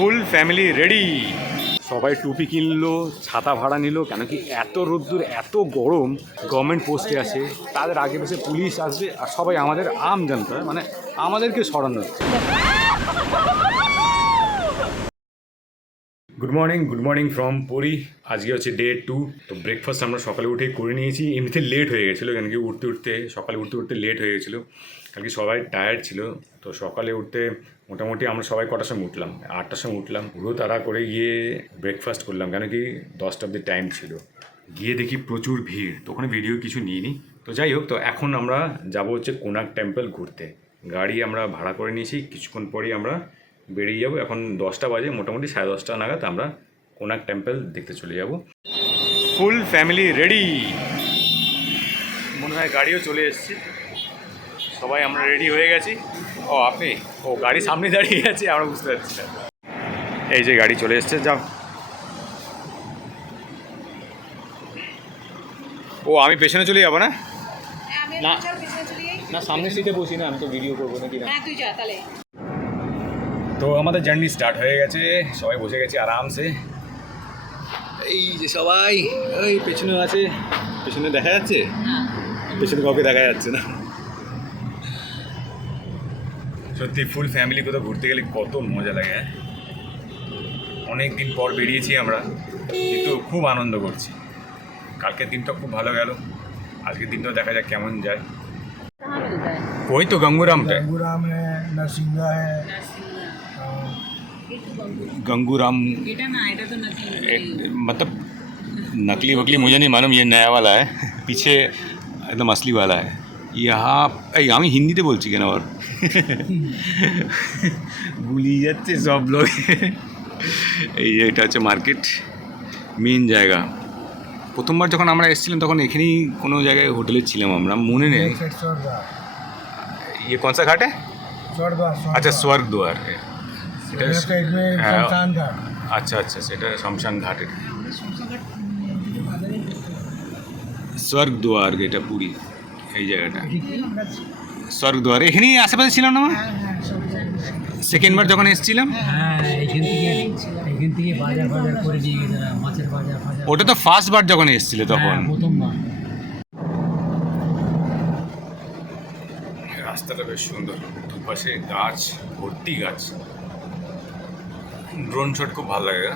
Full family ready. সবাই টুপি কিনলো, ছাতা ভাড়া নিল, কেন কি এত রোদ্দুর এত গরম। গভর্নমেন্ট পোস্টে আছে, তাদের আগে বসে পুলিশ আসবে, আর সবাই আমাদের আম জানতে হয়, মানে আমাদেরকে সরানো হচ্ছে। Good morning from Puri. আজকে হচ্ছে ডে 2। তো ব্রেকফাস্ট আমরা সকালে উঠেই করে নিয়েছি। এমনিতে লেট হয়ে গেছিলো, কেন কি সকালে উঠতে লেট হয়ে গেছিলো, কারণ কি সবাই টায়ার্ড ছিল। তো সকালে উঠতে মোটামুটি আমরা সবাই কটার সময় উঠলাম, 8টার সময় উঠলাম। পুরো তাড়া করে গিয়ে ব্রেকফাস্ট করলাম, কেন কি 10টা অব্দি টাইম ছিল। গিয়ে দেখি প্রচুর ভিড়, তো ওখানে ভিডিও কিছু নিইনি। তো যাই হোক, তো এখন আমরা যাবো হচ্ছে কোনার্ক টেম্পল ঘুরতে। গাড়ি আমরা ভাড়া করে নিয়েছি, কিছুক্ষণ পরেই আমরা বেরিয়ে যাবো। এখন 10টা বাজে, মোটামুটি 10:30 নাগাদ আমরা কোনার্ক টেম্পল দেখতে চলে যাব। ফুল ফ্যামিলি রেডি, মনে হয় গাড়িও চলে এসেছে, সবাই আমরা রেডি হয়ে গেছি। ও আপনি, গাড়ি সামনে দাঁড়িয়ে আছে, আমরা বুঝতে পারছি না। এই যে গাড়ি চলে এসছে, যাও। আমি পেছনে চলে যাবো না? না না, সামনের সিটে বসি না, আমি তো ভিডিও করবো নাকি না। তো আমাদের জার্নি স্টার্ট হয়ে গেছে, সবাই বসে গেছে আরামসে। এই যে সবাই, ওই পেছনে আছে, পেছনে দেখা যাচ্ছে, পেছনে কাউকে দেখা যাচ্ছে না। সত্যি ফুল ফ্যামিলি কোথাও ঘুরতে গেলে কত মজা লাগে। অনেক দিন পর বেরিয়েছি আমরা, কিন্তু খুব আনন্দ করছি। কালকের দিনটা খুব ভালো গেল, আজকের দিনটাও দেখা যাক কেমন যায়। ওই তো गंगूराम है, नरसिंगा है, गंगूराम मतलब नकली वकली मुझे नहीं मालूम, ये नया वाला है, पीछे एकदम असली वाला है। यहाँ আমি হিন্দিতে বলছি কেন আবার, গুলিয়ে যাচ্ছে সব লোক। এই যে এটা হচ্ছে মার্কেট, মেন জায়গা। প্রথমবার যখন আমরা এসেছিলাম তখন এখানেই কোনো জায়গায় হোটেলে ছিলাম আমরা, মনে নেই। ये कौन सा घाट है? अच्छा, स्वर्ग द्वार है। अच्छा, সেটা শমশান ঘাটের স্বর্গ দ্বার, এটা পুরী এই জায়গাটা স্বর্গ দ্বার। এখানেই আশেপাশে ছিলাম না, সেকেন্ড বার যখন এসেছিলাম। ওটা তো ফার্স্ট বার যখন এসেছিল তখন। রাস্তাটা বেশ সুন্দর, দুপাশে গাছ, ভর্তি গাছ। ড্রোন শট খুব ভালো লাগে।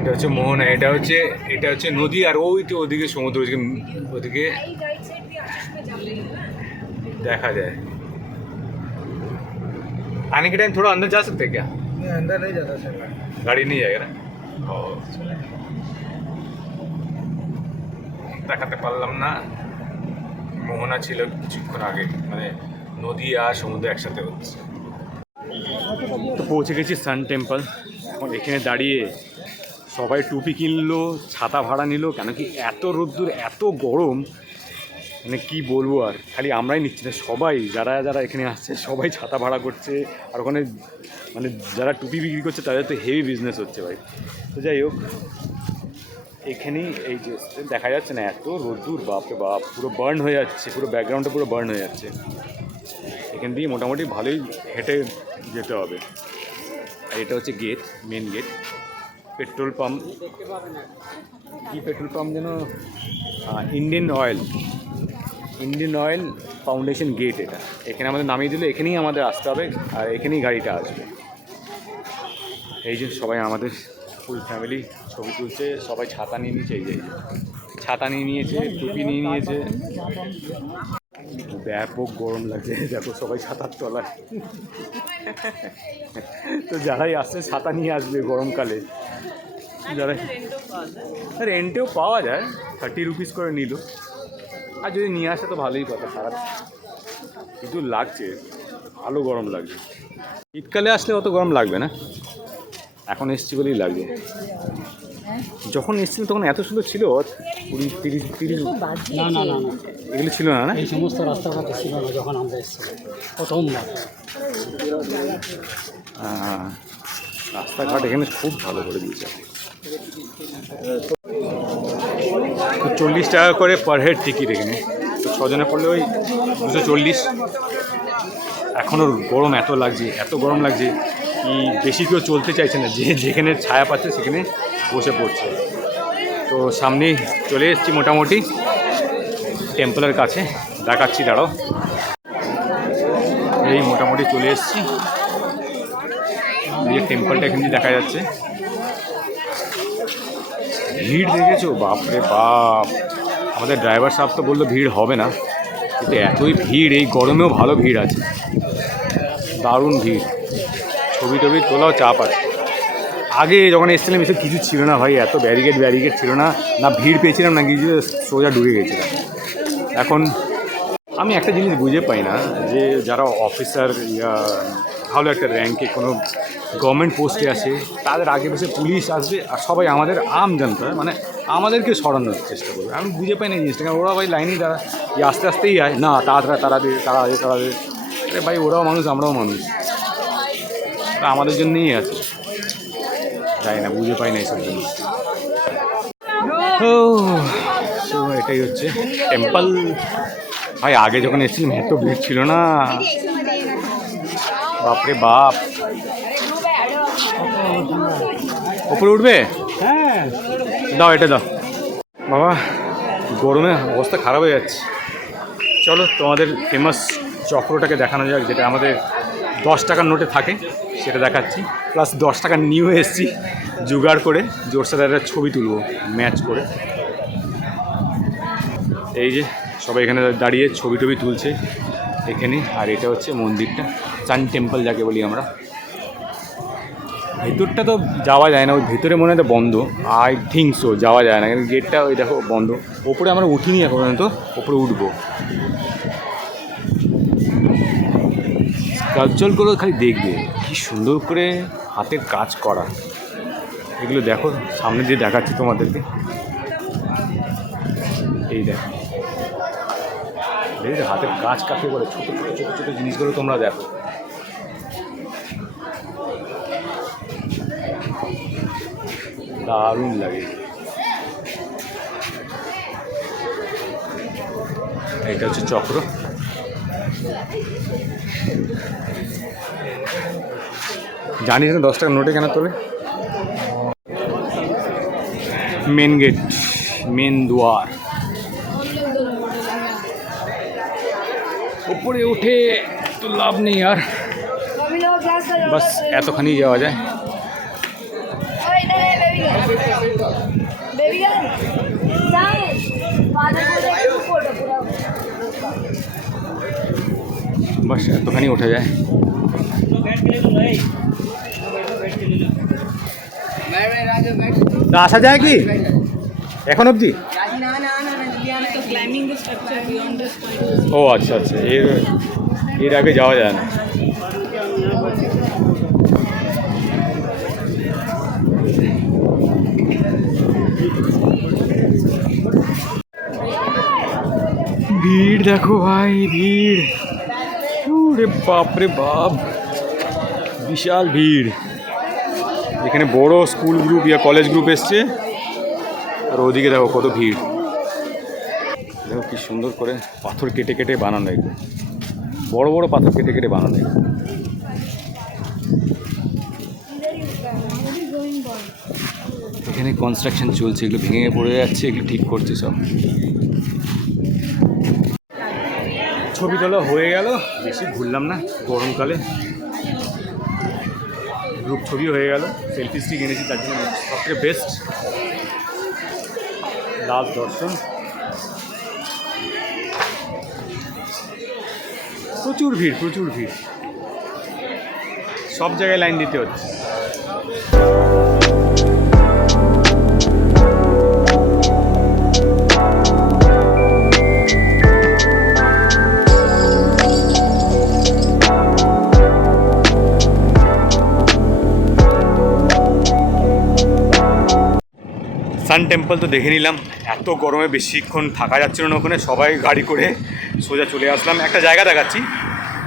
এটা হচ্ছে মোহনা, এটা হচ্ছে নদী, আর ওই তো ওদিকে সমুদ্র, ওদিকে দেখা যায়। आने के टाइम थोड़ा अंदर जा सकते हैं क्या? अंदर नहीं जाता सर, गाड़ी नहीं जाएगा ना? দেখাতে পারলাম না। মোহনা ছিল কিছুক্ষণ আগে, মানে নদী আর সমুদ্র একসাথে হচ্ছে। তো পৌঁছে গেছি সান টেম্পল। এখন এখানে দাঁড়িয়ে সবাই টুপি কিনলো, ছাতা ভাড়া নিল, কেন কি এত রোদ্দুর এত গরম, মানে কি বলবো। আর খালি আমরাই নিচ্ছি না, সবাই যারা এখানে আসছে সবাই ছাতা ভাড়া করছে। আর ওখানে মানে যারা টুপি বিক্রি করছে তাদের তো হেভি বিজনেস হচ্ছে ভাই। তো যাই হোক, এখানেই এই যে দেখা যাচ্ছে না, এত রোদ্দুর, বাপরে বাপ, পুরো বার্ন হয়ে যাচ্ছে, পুরো ব্যাকগ্রাউন্ডটা পুরো বার্ন হয়ে যাচ্ছে। এখান দিয়ে মোটামুটি ভালোই হেঁটে যেতে হবে। আর এটা হচ্ছে gate, main gate. Petrol pump, কি পেট্রোল পাম্প যেন, ইন্ডিয়ান অয়েল ফাউন্ডেশন গেট। এটা এখানে আমাদের নামিয়ে দিলে এখানেই আমাদের আসতে হবে, আর এখানেই গাড়িটা আসবে। এই যে সবাই আমাদের ফুল ফ্যামিলি ছবি তুলছে, সবাই ছাতা নিয়ে নিয়েছে। এই যে ছাতা নিয়ে নিয়েছে, টুপি নিয়ে নিয়েছে। ব্যাপক গরম লাগছে, দেখো সবাই ছাতার তলায়। তো যারাই আসছে ছাতা নিয়ে আসবে গরমকালে। যারা রেন্টেও পাওয়া যায়, 30 রুপিস করে নিল। আর যদি নিয়ে আসে তো ভালোই কথা, খারাপ কিন্তু লাগছে, ভালো গরম লাগছে। শীতকালে আসলে অত গরম লাগবে না, এখন এসছি বলেই লাগবে। যখন এসেছিলাম তখন এত সুন্দর ছিল, 20-30 না এগুলো ছিল না, এই সমস্ত রাস্তাঘাট ছিল না যখন আমরা এসেছিলাম প্রথমবার। রাস্তাঘাট এখানে খুব ভালো করে দিয়েছে। 40 টাকা করে পার হেড টিকিট এখানে, তো 6 জনে পড়লে ওই 240। এখনও গরম এত লাগছে, এত গরম লাগছে কি বেশি কেউ চলতে চাইছে না, যে যেখানে ছায়া পাচ্ছে সেখানে বসে পড়ছে। তো সামনেই চলে এসেছি মোটামুটি টেম্পলের কাছে, দেখাচ্ছি দাঁড়াও। এই মোটামুটি চলে এসেছি, এই টেম্পলটা এখানে দেখা যাচ্ছে। ভিড় দেখেছো, বাপরে বাপ। আমাদের ড্রাইভার সাহেব তো বললো ভিড় হবে না, কিন্তু এতই ভিড়, এই গরমেও ভালো ভিড় আছে, দারুণ ভিড়। ছবি টবি তোলাও চাপ আছে। আগে যখন এসেছিলাম এসব কিছু ছিল না ভাই, এত ব্যারিকেড ছিল না, না ভিড় পেয়েছিলাম না কিছু, সোজা ঢুকে গেছিলাম। এখন আমি একটা জিনিস বুঝে পাই না, যে যারা অফিসার ভালো একটা র্যাঙ্কে কোনো গভর্নমেন্ট পোস্টে আছে, তাদের আগে বসে পুলিশ আসবে আর সবাই আমাদের জনতা মানে আমাদেরকে সরানোর চেষ্টা করবে। আমি বুঝে পাই না এই জিনিসটা, কারণ ওরা ভাই লাইনেই তারা আস্তে আস্তেই আয় না, তারা দে। আরে ভাই ওরাও মানুষ, আমরাও মানুষ, ওরা আমাদের জন্যই আছে। তাই না, বুঝে পাই না এইসব জিনিস। তো এটাই হচ্ছে টেম্পল। ভাই আগে যখন এসেছিলাম এত ভিড় ছিল না, বাপরে বাপ। ওপরে উঠবে? হ্যাঁ, দাও এটা দাও বাবা, গরমে অবস্থা খারাপ হয়ে যাচ্ছে। চলো তোমাদের ফেমাস চক্রটাকে দেখানো যাক, যেটা আমাদের 10 টাকার নোটে থাকে, সেটা দেখাচ্ছি। প্লাস 10 টাকা নিয়েও এসেছি জোগাড় করে, যে ওর সাথে একটা ছবি তুলবো ম্যাচ করে। এই যে সবাই এখানে দাঁড়িয়ে ছবি টবি তুলছে এখানে। আর এটা হচ্ছে মন্দিরটা, সান টেম্পল যাকে বলি আমরা। ভেতরটা তো যাওয়া যায় না, ওই ভেতরে মনে হয় বন্ধ, আই থিঙ্ক সো, যাওয়া যায় না, কিন্তু গেটটা ওই দেখো বন্ধ। ওপরে আমরা উঠিনি এখন পর্যন্ত, ওপরে উঠবো। স্কাল্পচারগুলো খালি দেখবে কি সুন্দর করে হাতের কাজ করা, এগুলো দেখো সামনে দিয়ে দেখাচ্ছি তোমাদেরকে। এই দেখো, এই যে হাতের কাজ কাকে বলে, ছোটো ছোটো ছোটো ছোটো জিনিসগুলো তোমরা দেখো। দারুণ লাগে। এটা হচ্ছে চক্র। জানিস না 10 টাকার নোটে কেন তোলে? মেন গেট, মেন দুয়ার। উপরে উঠে তো লাভ নেই আর, বাস এতখানি যাওয়া যায়। বাস এতখানি ওঠা যায়। তা আসা যায় কি এখন অবধি? ও আচ্ছা আচ্ছা, এর আগে যাওয়া যায় না। ভিড় দেখো ভাই, ভিড়, রে বাপরে বাপ, বিশাল ভিড়। এখানে বড় স্কুল গ্রুপ ইয়া কলেজ গ্রুপ এসছে, আর ওদিকে দেখো কত ভিড়। দেখো কি সুন্দর করে পাথর কেটে কেটে বানানো, এগুলো বড় বড় পাথর কেটে কেটে বানানো। এখানে কনস্ট্রাকশন চলছে, এগুলো ভেঙে পড়ে যাচ্ছে, এগুলো ঠিক করছে সব। ছবি তোলা হয়ে গেল, বেশি ঘুরলাম না গরমকালে। গ্রুপ ছবি হয়ে গেল, সেলফি স্টিক এনেছি, তার জন্য সবথেকে বেস্ট লাস্ট দর্শন। প্রচুর ভিড়, প্রচুর ভিড়, সব জায়গায় লাইন দিতে হচ্ছে। সান টেম্পল তো দেখে নিলাম, এত গরমে বেশিক্ষণ থাকা যাচ্ছিল না ওখানে, সবাই গাড়ি করে সোজা চলে আসলাম। একটা জায়গা দেখাচ্ছি,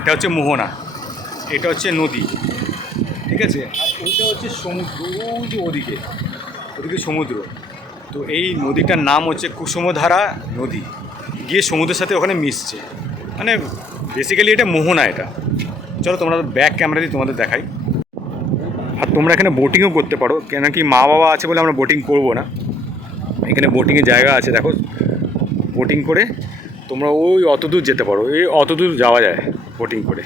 এটা হচ্ছে মোহনা, এটা হচ্ছে নদী, ঠিক আছে, আর ওইটা হচ্ছে সমুদ্র, ওই যে ওদিকে সমুদ্র। তো এই নদীটার নাম হচ্ছে কুসুমধারা নদী, গিয়ে সমুদ্রের সাথে ওখানে মিশছে, মানে বেসিক্যালি এটা মোহনা। এটা চলো তোমরা ব্যাক ক্যামেরা দিয়ে তোমাদের দেখাই। আর তোমরা এখানে বোটিংও করতে পারো, কেন কি মা বাবা আছে বলে আমরা বোটিং করবো না। এখানে বোটিংয়ের জায়গা আছে, দেখো বোটিং করে তোমরা ওই অত দূর যেতে পারো, এই অত দূর যাওয়া যায় বোটিং করে।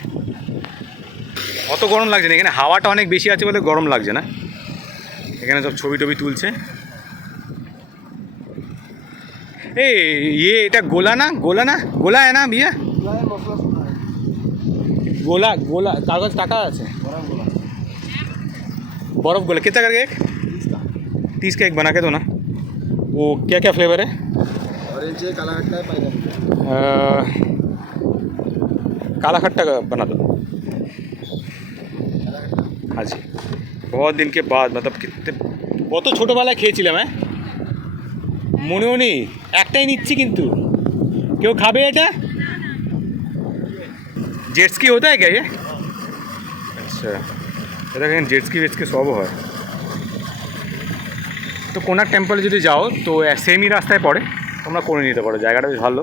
অত গরম লাগছে না, এখানে হাওয়াটা অনেক বেশি আছে বলে গরম লাগছে না। এখানে সব ছবি টবি তুলছে। এই এটা গোলা না, গোলা है ना भैया? गोला कागज टाका আছে बर्फ गोला कितना करके एक 30 का एक बना के दो ना। वो क्या क्या फ्लेवर है? ऑरेंज है, काला खट्टा है, पाइनएप्पल। काला खट्टा का बना दो। हाँ जी, बहुत दिन के बाद, मतलब कितने কত ছোটোবেলায় খেয়েছিলাম। হ্যাঁ মনেও নেই, একটাই নিচ্ছি কিন্তু। কেউ খাবে এটা? জেটস্কি होता है क्या ये? अच्छा, এটা এখানে জেটস্কি वेटस्की সবও হয়। তো কোনার্ক টেম্পলে যদি যাও তো সেমই রাস্তায় পড়ে, তোমরা করে নিতে পারো। জায়গাটা বেশ ভালো,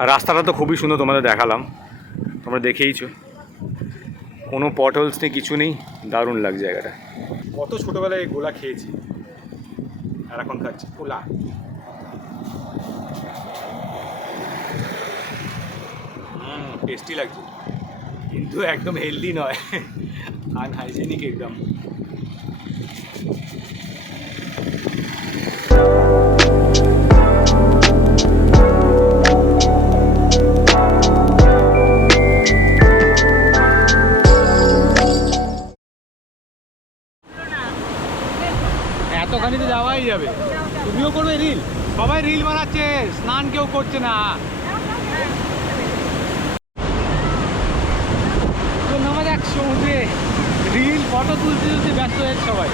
আর রাস্তাটা তো খুবই সুন্দর, তোমাদের দেখালাম, তোমরা দেখেইছো। কোনো পটহোলস নেই, কিছু নেই, দারুণ লাগছে জায়গাটা। কত ছোটোবেলায় এই গোলা খেয়েছি আর এখন খাচ্ছি গোলা। টেস্টি লাগছে, কিন্তু একদম হেলদি নয়, আনহাইজেনিক একদম। এতখানি তো যাওয়াই যাবে। তুমিও করবে রিল? সবাই রিল বানাচ্ছে, স্নান কেউ করছে না। তো নামা যাক সমুদ্রে, রিল ফটো তুলতে তুলতে ব্যস্ত হয়েছে সবাই।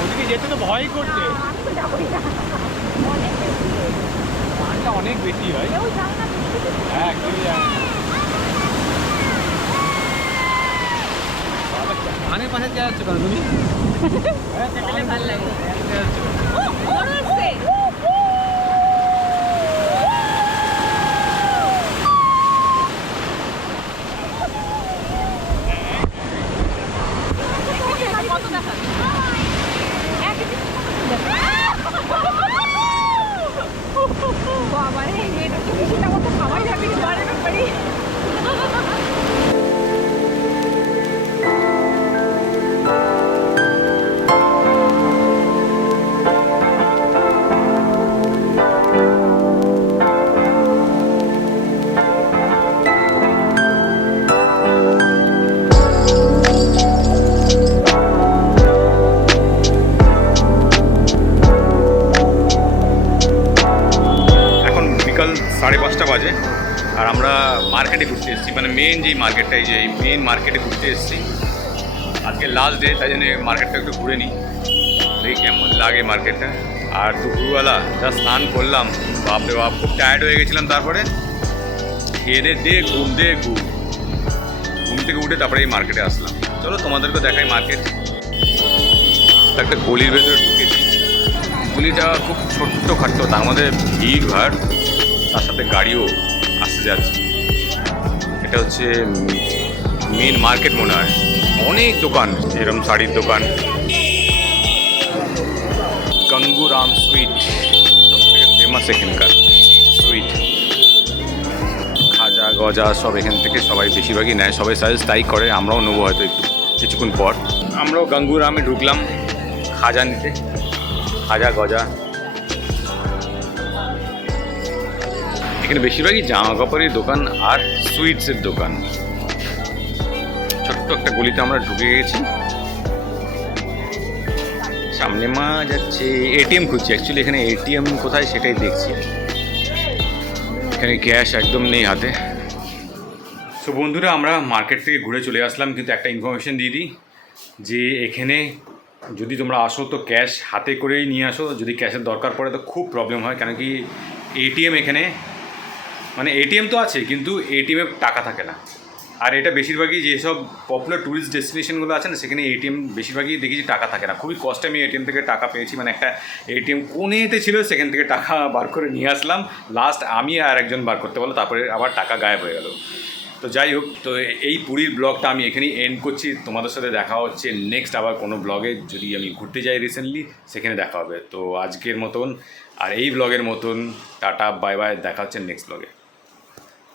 ওদিকে যেতে তো ভয়ই করছে, পানটা অনেক বেশি হয়। হ্যাঁ একদমই যায় না। পানের পাশে চেয়ে যাচ্ছ কেন তুমি? ভালো লাগে। বিকাল 5:30 বাজে, আর আমরা মার্কেটে ঘুরতে এসেছি, মানে মেন যেই মার্কেটটা, এই যে এই মেন মার্কেটে ঘুরতে এসেছি। আজকে লাস্ট ডে, তাই জন্য মার্কেটটা একটু ঘুরে নিই, দেখি কেমন লাগে মার্কেটটা। আর দুপুরবেলা যা স্নান করলাম, বাপরে বাপ, খুব টায়ার্ড হয়ে গেছিলাম। তারপরে খেয়ে ঘুম থেকে উঠে তারপরে এই মার্কেটে আসলাম। চলো তোমাদেরকে দেখাই মার্কেট। একটা গলির ভেতরে ঢুকেছি, গলিটা খুব ছোট্ট খাট্ট, তার মধ্যে ভিড় ভাড়, তার সাথে গাড়িও আসতে যাচ্ছে। এটা হচ্ছে মেন মার্কেট মনে হয়, অনেক দোকান, এরকম শাড়ির দোকান। গঙ্গুরাম সুইট সব থেকে ফেমাস এখানকার সুইট, খাজা গজা সব এখান থেকে সবাই বেশিরভাগই নেয়, সবাই সাজেস্ট তাই করে। আমরাও নেবো হয়তো একটু কিছুক্ষণ পর। আমরাও গঙ্গুরামে ঢুকলাম খাজা নিতে, খাজা গজা। এখানে বেশিরভাগই জামা কাপড়ের দোকান আর সুইটসের দোকান। ছোট্ট একটা গলিতে আমরা ঢুকে গেছি। সামনে মা যাচ্ছে, এটিএম খুঁজছি অ্যাকচুয়ালি। এখানে এটিএম কোথায় সেটাই দেখছি, এখানে ক্যাশ একদম নেই হাতে। সো বন্ধুরা, আমরা মার্কেট থেকে ঘুরে চলে আসলাম, কিন্তু একটা ইনফরমেশন দিয়ে দিই যে এখানে যদি তোমরা আসো তো ক্যাশ হাতে করেই নিয়ে আসো। যদি ক্যাশের দরকার পড়ে তো খুব প্রবলেম হয়, কেন কি এটিএম এখানে, মানে এটিএম তো আছে কিন্তু এটিএমে টাকা থাকে না। আর এটা বেশিরভাগই যেসব পপুলার ট্যুরিস্ট ডেস্টিনেশনগুলো আছে না, সেখানে এটিএম বেশিরভাগই দেখি যে টাকা থাকে না। খুবই কষ্টে আমি এটিএম থেকে টাকা পেয়েছি, মানে একটা এটিএম কোণেতে ছিল, সেখান থেকে টাকা বার করে নিয়ে আসলাম। লাস্ট আমি আর একজন বার করতে পারলো, তারপরে আবার টাকা গায়েব হয়ে গেল। তো যাই হোক, তো এই পুরীর ব্লগটা আমি এখানেই এন্ড করছি। তোমাদের সাথে দেখা হচ্ছে নেক্সট আবার কোনো ব্লগে, যদি আমি ঘুরতে যাই রিসেন্টলি, সেখানে দেখা হবে। তো আজকের মতন আর এই ব্লগের মতন টাটা বাই বাই, দেখা হচ্ছে নেক্সট ব্লগে।